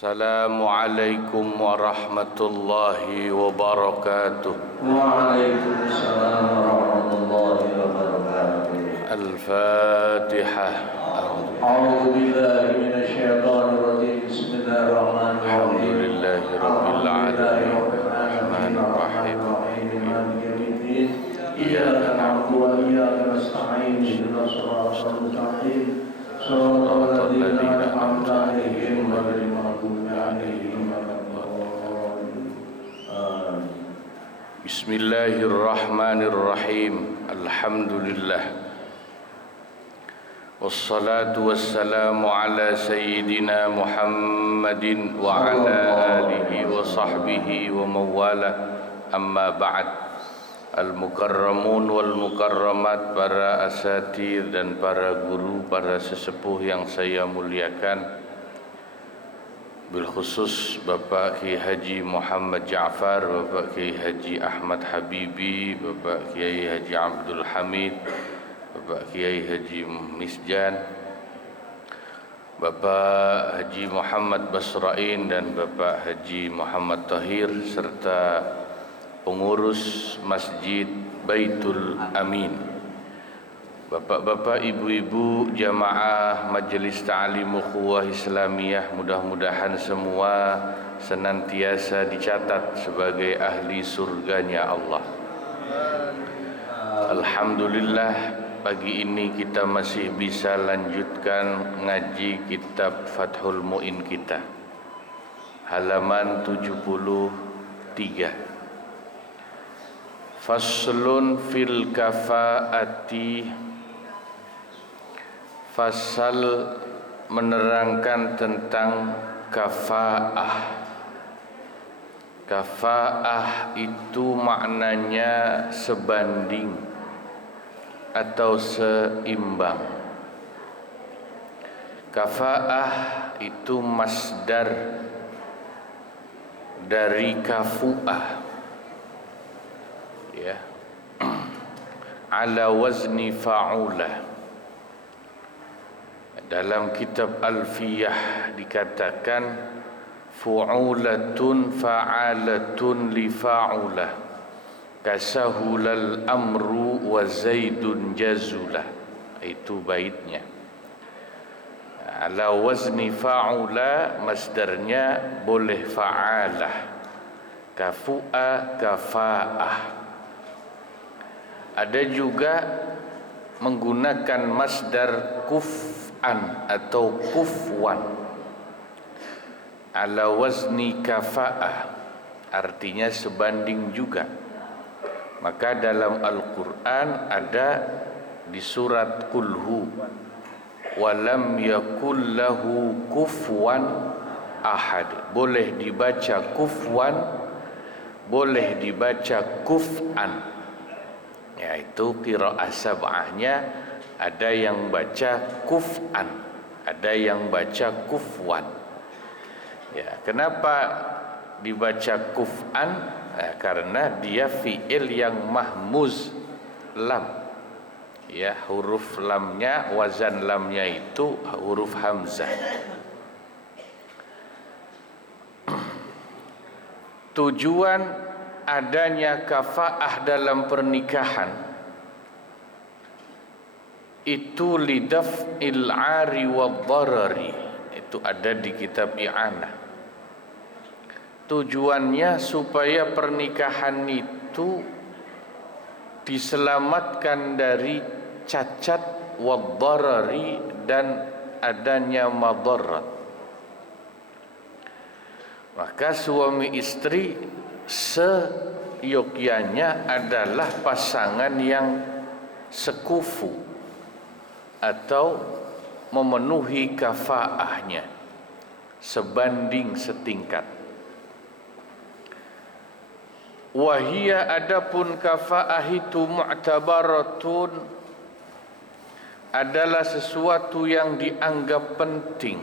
Assalamualaikum warahmatullahi wabarakatuh. Waalaikumsalam warahmatullahi wabarakatuh. Al-Fatihah. A'udzu billahi minasy syaithanir rajim. Bismillahirrahmanirrahim. Alhamdulillahi rabbil alamin. Rahmanir rahim. Maliki yaumiddin. Iyyaka na'budu wa iyyaka nasta'in. Ihdinas siratal mustaqim. Shiratal ladzina an'amta 'alaihim ghairil maghdubi 'alaihim waladdallin. Bismillahirrahmanirrahim. Alhamdulillah. Wassalatu wassalamu ala sayyidina Muhammadin wa ala alihi wa sahbihi wa mawala. Amma ba'd. Al-mukarramun wal mukarramat, para asatir dan para guru, para sesepuh yang saya muliakan, bil khusus Bapak Kiai Haji Muhammad Ja'far, Bapak Kiai Haji Ahmad Habibi, Bapak Kiai Haji Abdul Hamid, Bapak Kiai Haji Misjan, Bapak Haji Muhammad Basrain dan Bapak Haji Muhammad Tahir, serta pengurus Masjid Baitul Amin, bapak-bapak, ibu-ibu, jamaah Majelis Ta'lim Ukhuwah Islamiyah, mudah-mudahan semua senantiasa dicatat sebagai ahli surganya Allah. Alhamdulillah, pagi ini kita masih bisa lanjutkan ngaji kitab Fathul Mu'in kita, halaman 73. Faslun fil kafaati. Fasal menerangkan tentang kafaah. Kafaah itu maknanya sebanding atau seimbang. Kafaah itu masdar dari kafu'ah, ya, ala wazni fa'ulah. Dalam kitab Alfiyah dikatakan fu'ulatun fa'alatun li fa'ulah, kasahulal amru wa zaidun jazulah. Itu baitnya. Ala wazni fa'ula, masdarnya boleh fa'alah, kafu'a, kafa'ah. Ada juga menggunakan masdar kuf'an atau kufwan, ala wazni kafa'ah, artinya sebanding juga. Maka dalam Al-Quran ada di surat Qulhu, walam yakul lahu kufwan ahad. Boleh dibaca kufwan, boleh dibaca kuf'an. Yaitu qiraah sab'ahnya, ada yang baca kuf'an, ada yang baca kufwan. Ya, kenapa dibaca kuf'an? Karena dia fi'il yang mahmuz lam. Ya, huruf lamnya, wazan lamnya itu huruf hamzah. Tujuan adanya kafaah dalam pernikahan itu lidaf'il 'ari wad darari. Itu ada di kitab I'anah. Tujuannya supaya pernikahan itu diselamatkan dari cacat wad darari dan adanya madarat. Maka suami istri seyogyanya adalah pasangan yang sekufu atau memenuhi kafaahnya, sebanding setingkat. Wahia, adapun kafaah itu mu'tabaratun, adalah sesuatu yang dianggap penting,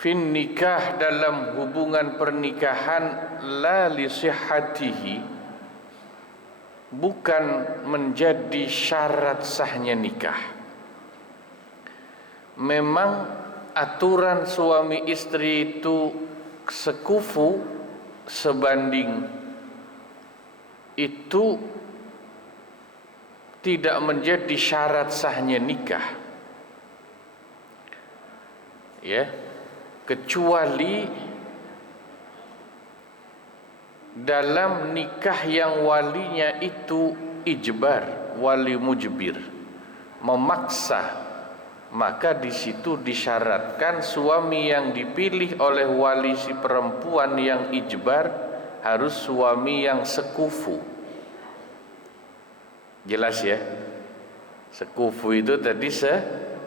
fin nikah, dalam hubungan pernikahan, la li sihhatihi, bukan menjadi syarat sahnya nikah. Memang aturan suami istri itu sekufu sebanding itu tidak menjadi syarat sahnya nikah, ya, kecuali dalam nikah yang walinya itu ijbar, wali mujbir, memaksa, maka di situ disyaratkan suami yang dipilih oleh wali si perempuan yang ijbar harus suami yang sekufu. Jelas ya? Sekufu itu tadi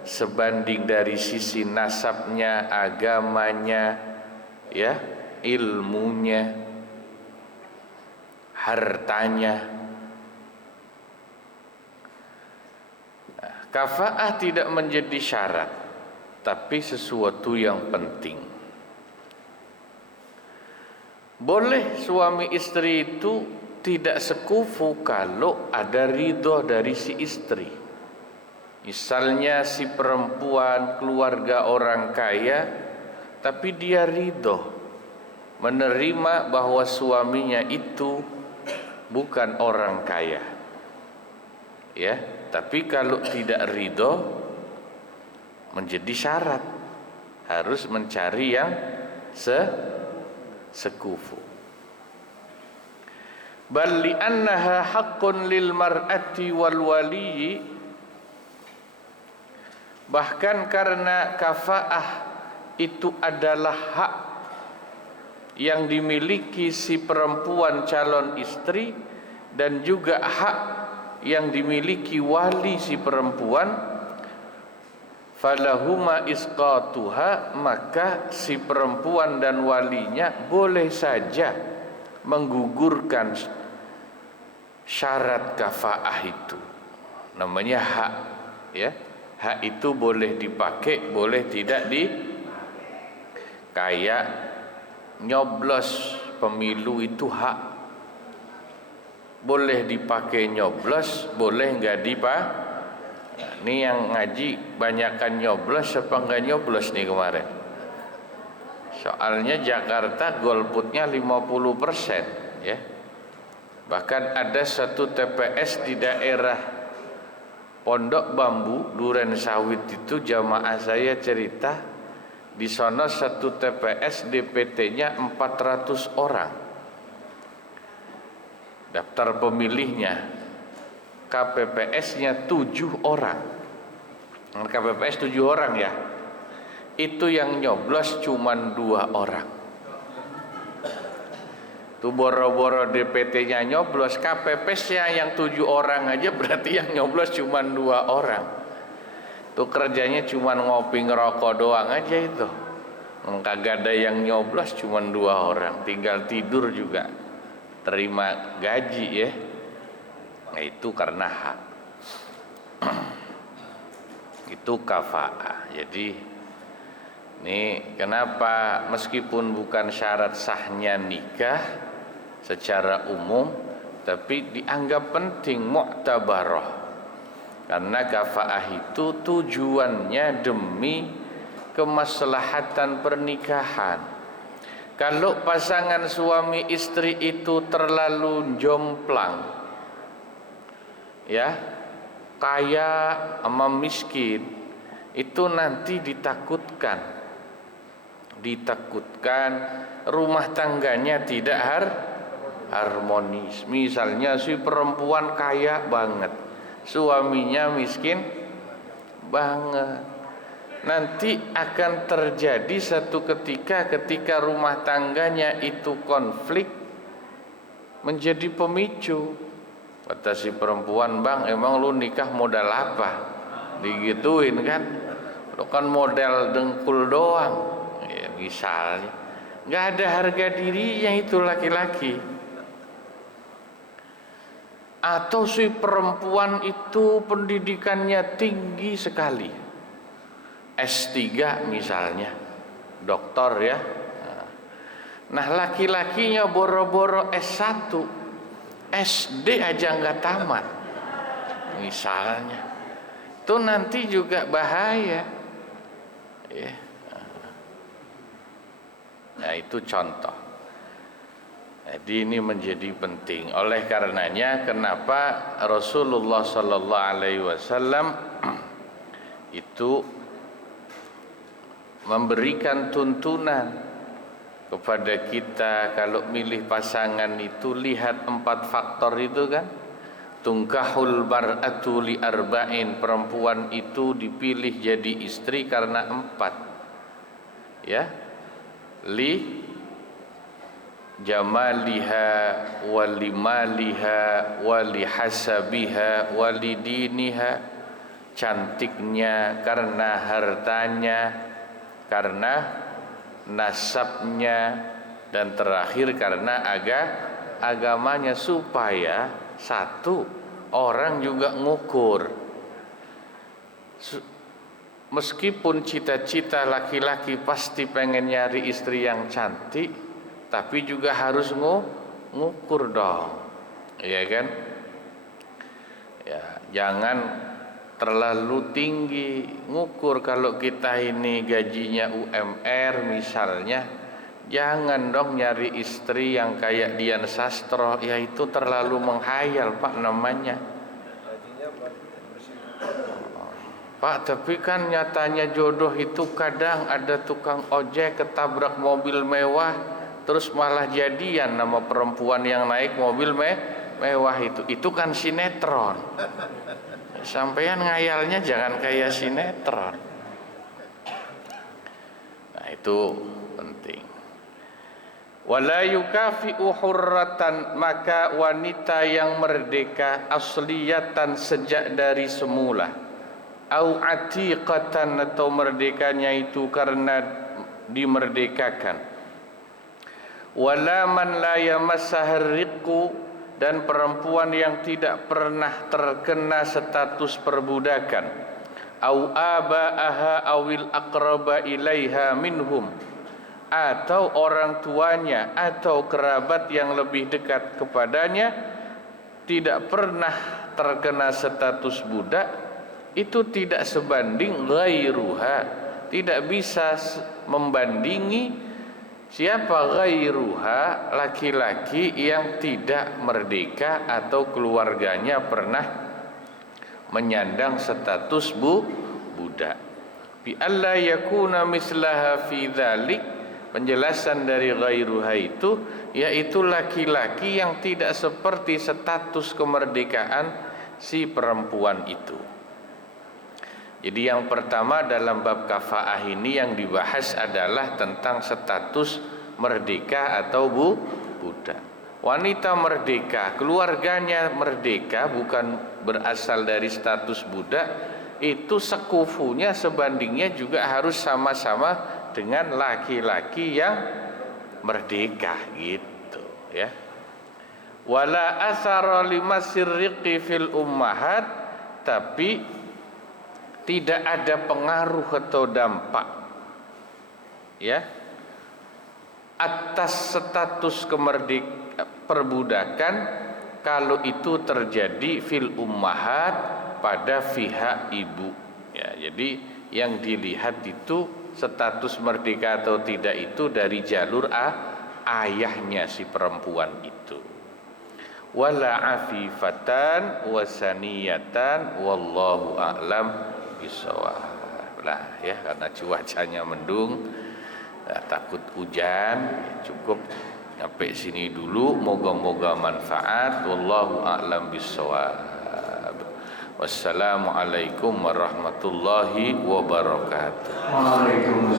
sebanding dari sisi nasabnya, agamanya, ya, ilmunya, hartanya. Kafaah tidak menjadi syarat, tapi sesuatu yang penting. Boleh suami istri itu tidak sekufu kalau ada ridho dari si istri. Misalnya si perempuan keluarga orang kaya, tapi dia ridho menerima bahwa suaminya itu bukan orang kaya, ya. Tapi kalau tidak ridho menjadi syarat, harus mencari yang sekufu. Bal li annaha haqqun lil mar'ati wal wali, bahkan karena kafaah itu adalah hak yang dimiliki si perempuan calon istri dan juga hak yang dimiliki wali si perempuan, falahuma isqatuha, maka si perempuan dan walinya boleh saja menggugurkan syarat kafaah itu. Namanya hak, ya. Hak itu boleh dipakai, boleh tidak kayak nyoblos pemilu itu hak. Boleh dipakai nyoblos, boleh enggak dipakai. Ini yang ngaji banyakkan nyoblos apa enggak nyoblos nih kemarin. Soalnya Jakarta golputnya 50%, ya. Bahkan ada satu TPS di daerah Pondok Bambu, Duren Sawit itu jamaah saya cerita, di sana satu TPS DPT-nya 400 orang. Daftar pemilihnya, KPPS-nya 7 orang. KPPS 7 orang ya. Itu yang nyoblos cuman 2 orang. Tuh boro-boro DPT-nya nyoblos, KPPS-nya yang 7 orang aja, berarti yang nyoblos cuman 2 orang. Tuh kerjanya cuman ngopi ngerokok doang aja itu. Kagak ada yang nyoblos cuman 2 orang, tinggal tidur juga terima gaji, ya. Nah, itu karena hak. Itu kafaah. Jadi ini kenapa meskipun bukan syarat sahnya nikah secara umum, tapi dianggap penting, mu'tabarah. Karena kafaah itu tujuannya demi kemaslahatan pernikahan. Kalau pasangan suami istri itu terlalu jomplang, ya, kaya sama miskin, itu nanti ditakutkan rumah tangganya tidak harmonis. Misalnya si perempuan kaya banget, suaminya miskin banget, nanti akan terjadi satu ketika rumah tangganya itu konflik, menjadi pemicu. Kata si perempuan, "Bang, emang lu nikah modal apa?" Digituin kan, lu kan modal dengkul doang, ya, misalnya. Nggak ada harga dirinya itu laki-laki. Atau si perempuan itu pendidikannya tinggi sekali, S3 misalnya, doktor, ya. Nah, laki-lakinya boro-boro S1, SD aja nggak tamat, misalnya. Itu nanti juga bahaya, ya. Nah, itu contoh. Jadi ini menjadi penting. Oleh karenanya kenapa Rasulullah sallallahu alaihi wasallam itu memberikan tuntunan kepada kita kalau milih pasangan itu lihat 4 faktor itu kan. Tungkahul bar'atu li arba'in, perempuan itu dipilih jadi istri karena 4. Ya. Li jamaliha walimaliha walihasabiha walidiniha, cantiknya karena hartanya, karena nasabnya, dan terakhir karena agamanya, supaya satu orang juga ngukur. Meskipun cita-cita laki-laki pasti pengen nyari istri yang cantik, tapi juga harus ngukur dong, ya kan? Ya, jangan terlalu tinggi. Ngukur kalau kita ini gajinya UMR misalnya, jangan dong nyari istri yang kayak Dian Sastro, ya itu terlalu menghayal Pak namanya. Pak, tapi kan nyatanya jodoh itu kadang ada tukang ojek ketabrak mobil mewah, terus malah jadian nama perempuan yang naik mobil mewah itu kan sinetron. Sampean ngayalnya jangan kayak sinetron. Nah, itu penting. Wala yukafi'u hurratan, maka wanita yang merdeka asliyatan sejak dari semula, au atiqatan, atau merdekanya itu karena dimerdekakan, wala man la yamassahar riqqu, dan perempuan yang tidak pernah terkena status perbudakan, au aba'aha awil aqraba ilaiha minhum, atau orang tuanya atau kerabat yang lebih dekat kepadanya tidak pernah terkena status budak, itu tidak sebanding ghairuha, tidak bisa membandingi siapa ghairuha, laki-laki yang tidak merdeka atau keluarganya pernah menyandang status budak. Bi alla yakuna mislaha fi dzalik, penjelasan dari ghairuha itu yaitu laki-laki yang tidak seperti status kemerdekaan si perempuan itu. Jadi yang pertama dalam bab kafaah ini yang dibahas adalah tentang status merdeka atau budak. Wanita merdeka, keluarganya merdeka, bukan berasal dari status budak, itu sekufunya sebandingnya juga harus sama-sama dengan laki-laki yang merdeka gitu ya. Wala athara limasirriqi fil ummahat, tapi tidak ada pengaruh atau dampak ya atas status perbudakan kalau itu terjadi fil ummahat, pada pihak ibu ya. Jadi yang dilihat itu status merdeka atau tidak itu dari jalur ayahnya si perempuan itu. Wala afifatan wasaniyatan wallahu a'lam bisawab. Lah ya, karena cuacanya mendung, takut hujan, cukup sampai sini dulu. Moga-moga manfaat. Wallahu a'lam bisawab. Wassalamualaikum warahmatullahi wabarakatuh. Waalaikumsalam.